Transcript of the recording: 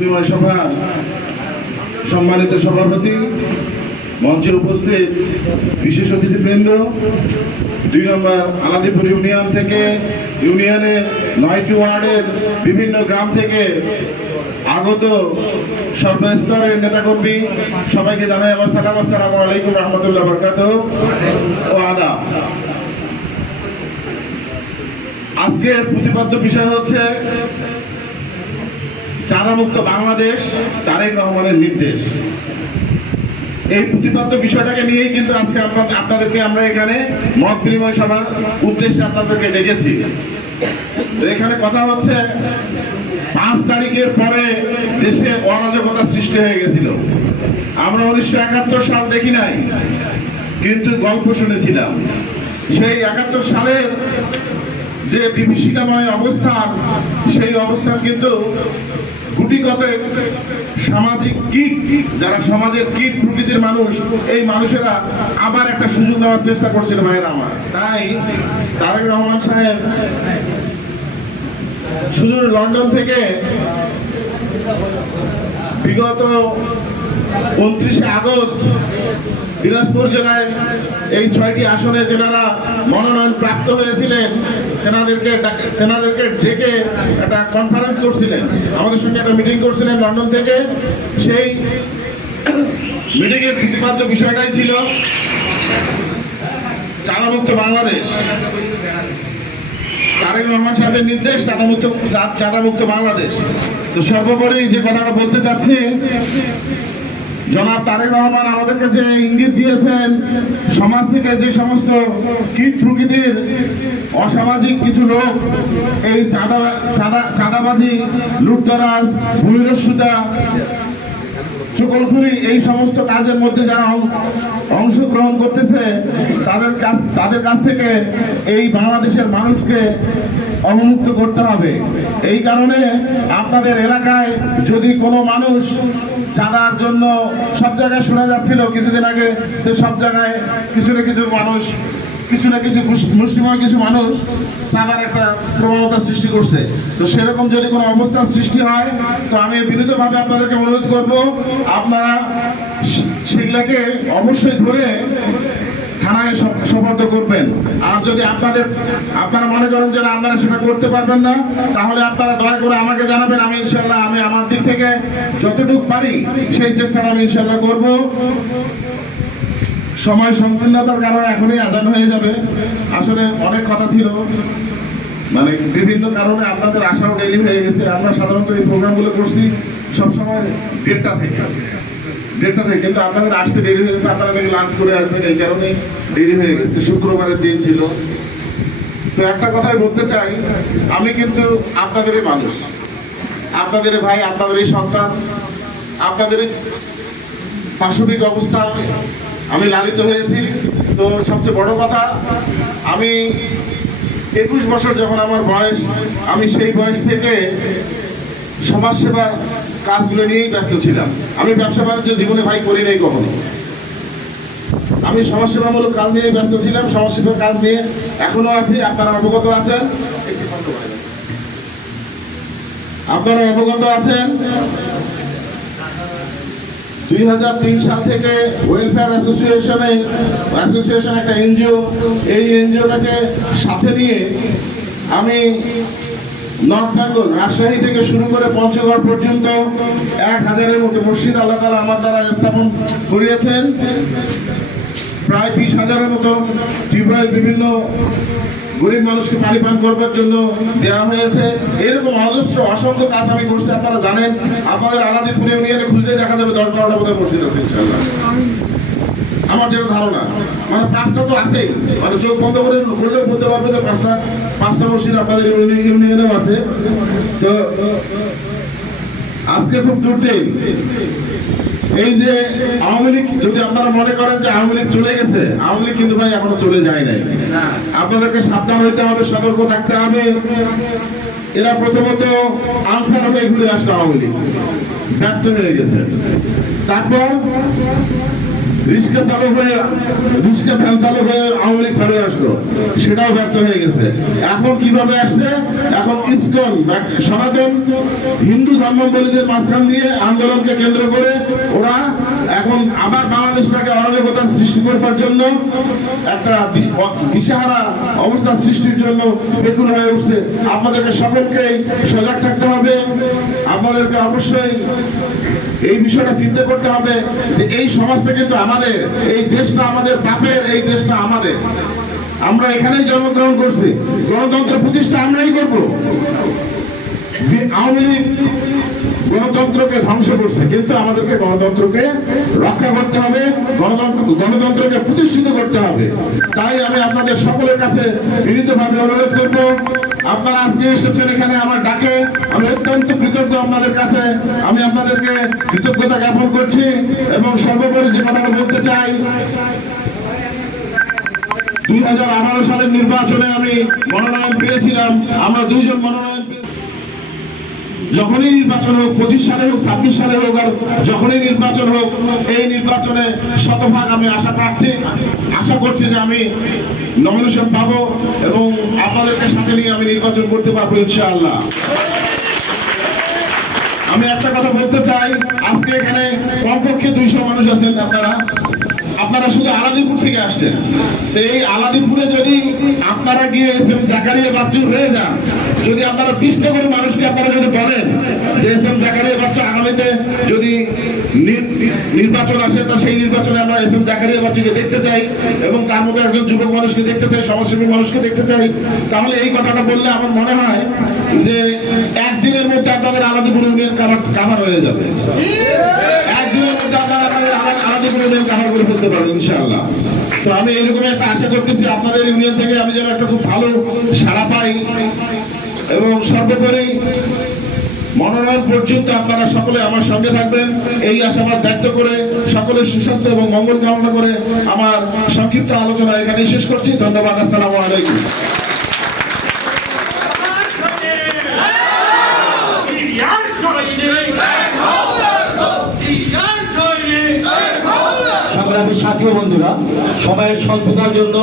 বিনিময় সভার সম্মানিত সভাপতি, মঞ্চে উপস্থিত বিশেষ অতিথিবৃন্দ, দুই নম্বর আলাদিপুর ইউনিয়ন থেকে, ইউনিয়নের নয়টি ওয়ার্ডের বিভিন্ন গ্রাম থেকে আগত সর্বস্তরের নেতাকর্মী, সবাইকে জানাই আমার সালাম, আসসালামু আলাইকুম রহমতুল্লাহ বরকাত ও আদা। আজকের প্রতিপাদ্য বিষয় হচ্ছে চাঁদামুক্ত বাংলাদেশ, তারেক রহমানের নির্দেশ। এই প্রতিপাদ্য বিষয়টাকে নিয়েই কিন্তু আজকে আপনাদেরকে আমরা এখানে মত বিনিময় সভার উদ্দেশ্যে আপনাদেরকে ডেকেছি। তো এখানে কথা হচ্ছে, পাঁচ তারিখের পরে দেশে অরাজকতা সৃষ্টি হয়ে গেছিল। আমরা উনিশশো একাত্তর সাল দেখি নাই, কিন্তু গল্প শুনেছিলাম। সেই একাত্তর সালের যে বিভীষিকাময় অবস্থা সেই অবস্থান কিন্তু গুটিগত সামাজিক কীট, যারা সমাজের কীট প্রকৃতির মানুষ, এই মানুষেরা আবার একটা সুযোগ দেওয়ার চেষ্টা করছিল ভাইয়েরা আমার। তাই তারেক রহমান সাহেব শুধু লন্ডন থেকে বিগত উনত্রিশে আগস্ট দিনাজপুর জেলায় এই ছয়টি আসনে জেলারা মনোনয়ন প্রাপ্ত হয়েছিলেন, তেনাদেরকে তেনাদেরকে ডেকে একটা কনফারেন্স করছিলেন। আমাদের সঙ্গে একটা মিটিং করছিলেন লন্ডন থেকে। সেই মিটিংয়ের প্রতিপাদ্য বিষয়টাই ছিল চালামুক্ত বাংলাদেশ। তারেক রহমান সাহেবের নির্দেশ, চাঁদামুক্ত চাঁদামুক্ত বাংলাদেশ। তো সর্বোপরি যে কথাটা বলতে চাচ্ছি জনাব তারেক রহমান আমাদেরকে যে ইঙ্গিত দিয়েছেন, সমাজ থেকে যে সমস্ত কীট প্রকৃতির অসামাজিক কিছু লোক, এই চাঁদা চাঁদা চাঁদাবাজি, লুটতরাজ ভূমিদস্যুতা চুকলখুরি এই সমস্ত কাজের মধ্যে যারা অংশগ্রহণ করতেছে, তাদের কাছ তাদের কাছ থেকে এই বাংলাদেশের মানুষকে অবমুক্ত করতে হবে। এই কারণে আপনাদের এলাকায় যদি কোনো মানুষ চাঁদার জন্য সব জায়গায় শোনা যাচ্ছিল, কিছুদিন আগে তো সব জায়গায় কিছু না কিছু মানুষ কিছু না কিছু মুস- মুসলিময় কিছু মানুষ চাঁদার একটা প্রবণতা সৃষ্টি করছে। তো সেরকম যদি কোনো অবস্থা সৃষ্টি হয়, তো আমি বিনীতভাবে আপনাদেরকে অনুরোধ করব, আপনারা সেগুলাকে অবশ্যই ধরে থানায় সমর্থ করবেন। আর যদি আপনাদের আপনারা মনে করেন যে আপনারা সেটা করতে পারবেন না, তাহলে আপনারা দয়া করে আমাকে জানাবেন। আমি ইনশাল্লাহ আমি আমার দিক থেকে যতটুকু পারি সেই চেষ্টাটা আমি ইনশাল্লাহ করব। সময় সংকীর্ণতার কারণে এখনই আজান হয়ে যাবে। আসলে অনেক কথা ছিল। মানে বিভিন্ন কারণে আপনাদের আশাও দেরি হয়ে গেছে। আমরা সাধারণত এই প্রোগ্রামগুলো করছি সবসময় দেড়টা থেকে। দেড়টা থেকে। কিন্তু আপনাদের আসতে দেরি হয়ে গেছে আপনারা নাকি লাঞ্চ করে আসবেন। এই কারণে দেরি হয়ে গেছে। শুক্রবারের দিন ছিল। তো একটা কথাই বলতে চাই। আমি কিন্তু আপনাদেরই মানুষ। আপনাদের ভাই, আপনাদেরই সন্তান। আপনাদেরই পাশবিক অবস্থা। আমি লালিত হয়েছি। তো সবচেয়ে বড় কথা, আমি একুশ বছর যখন আমার বয়স, আমি সেই বয়স থেকে সমাজসেবার কাজগুলো নিয়েই ব্যস্ত ছিলাম। আমি ব্যবসা বাণিজ্য জীবনে ভাই করি নাই কখনো। আমি সমাজসেবামূলক কাজ নিয়ে ব্যস্ত ছিলাম, সমাজসেবার কাজ নিয়ে এখনও আছি, আপনারা অবগত আছেন। আপনারা অবগত আছেন? দুই হাজার তিন সাল থেকে ওয়েলফেয়ার অ্যাসোসিয়েশনে অ্যাসোসিয়েশন একটা এনজিও এই এনজিওটাকে সাথে নিয়ে আমি নর্থ বেঙ্গল রাজশাহী থেকে শুরু করে পঞ্চগড় পর্যন্ত এক হাজারের মতো মসজিদ আল্লাহ তালা আমার দ্বারা স্থাপন করিয়েছেন। প্রায় বিশ হাজারের মতো টিউবওয়েল বিভিন্ন গরিব মানুষকে পানি পান করবার জন্য দেওয়া হয়েছে। এরকম অজস্র, অসংখ্য কাজ আমি করছি, আপনারা জানেন। আপনাদের আলাদিপুর ইউনিয়নে খুঁজলে দেখা যাবে দশ বারোটা বোধহয় মসজিদ আছে আমার যেটা ধারণা মানে পাঁচটা তো আছেই। মানে চোখ বন্ধ করে খুললেও বলতে পারবে যে পাঁচটা পাঁচটা মসজিদ আপনাদের ইউনি- ইউনিয়নেও আছে। তো আজকে খুব দূর দুর্দিন। এই যে আওয়ামী লীগ, যদি আপনারা মনে করেন যে আওয়ামী লীগ চলে গেছে, আওয়ামী লীগ কিন্তু ভাই এখনও চলে যায় নাই। আপনাদেরকে সাবধান হইতে হবে, সতর্ক থাকতে হবে। এরা প্রথমত আনসার হয়ে ঘুরে আসলো আওয়ামী লীগ। ব্যর্থ হয়ে গেছে। তারপর রিক্সা চালু হয়ে, রিক্সা ভ্যান চালক হয়ে আওয়ামী লীগ ফেলে আসলো। সেটাও ব্যর্থ হয়ে গেছে। এখন কীভাবে আসছে? এখন ইসকন সনাতন, হিন্দু ধর্মাবলীদের মাঝখান দিয়ে আন্দোলনকে কেন্দ্র করে ওরা এখন আবার বাংলাদেশটাকে অরাজকতার সৃষ্টি করবার জন্য একটা দিশাহারা অবস্থা সৃষ্টির জন্য বেকুল হয়ে উঠছে। আপনাদেরকে সকলকে সজাগ থাকতে হবে। আপনাদেরকে অবশ্যই এই বিষয়টা চিন্তা করতে হবে যে এই সমাজটা কিন্তু আমাদের, এই দেশটা আমাদের, বাপের এই দেশটা আমাদের। আমরা এখানেই জন্মগ্রহণ করছি, গণতন্ত্র প্রতিষ্ঠা আমরাই করব। আওয়ামী লীগ গণতন্ত্রকে ধ্বংস করছে, কিন্তু আমাদেরকে গণতন্ত্রকে রক্ষা করতে হবে, গণতন্ত্র গণতন্ত্রকে প্রতিষ্ঠিত করতে হবে। তাই আমি আপনাদের সকলের কাছে বিনীতভাবে অনুরোধ করব, আপনারা আজকে এসেছেন এখানে আমার ডাকে, আমি অত্যন্ত কৃতজ্ঞ আপনাদের কাছে, আমি আপনাদেরকে কৃতজ্ঞতা জ্ঞাপন করছি এবং সর্বোপরি যে কথাটা বলতে চাই, দুই হাজার আঠারো সালের নির্বাচনে আমি মনোনয়ন পেয়েছিলাম, আমরা দুইজন মনোনয়ন যখনই নির্বাচন হোক, পঁচিশ সালে হোক, ছাব্বিশ সালে হোক, আর যখনই নির্বাচন হোক, এই নির্বাচনে শতভাগ আমি আশা প্রার্থী। আশা করছি যে আমি নমিনেশন পাবো এবং আপনাদেরকে সাথে নিয়ে আমি নির্বাচন করতে পারব ইনশাআল্লাহ। আমি একটা কথা বলতে চাই, আজকে এখানে কমপক্ষে দুইশো মানুষ আছেন আপনারা। আপনারা শুধু আলাদিপুর থেকে আসছেন। তো এই আলাদিপুরে যদি আপনারা গিয়ে জাকারিয়া বাচ্চু হয়ে যান, যদি আপনারা করে মানুষকে আপনারা যদি বলেন যে এস এম জাকারিয়া বাচ্চু আগামীতে যদি নির- নির্বাচন আসে, তা সেই নির্বাচনে আমরা এস এম জাকারিয়া বাচ্চুকে দেখতে চাই এবং তার মধ্যে একজন যুবক মানুষকে দেখতে চাই, সমাজসেবী মানুষকে দেখতে চাই। তাহলে এই কথাটা বললে আমার মনে হয় যে একদিনের মধ্যে আপনাদের আলাদিপুর ইউনিয়ন কাভার হয়ে যাবে। আপনারা তো আমি একটা আশা আপনাদের ইউনিয়ন থেকে আমি যেন একটা খুব ভালো সাড়া পাই। এবং মনোনয়ন পর্যন্ত আপনারা সকলে আমার সঙ্গে থাকবেন। এই আশাবাদ ব্যক্ত করে সকলের সুস্বাস্থ্য এবং মঙ্গল কামনা করে আমার সংক্ষিপ্ত আলোচনা এখানে শেষ করছি। ধন্যবাদ। আসসালামু আলাইকুম। সময়ের স্বল্পতার জন্য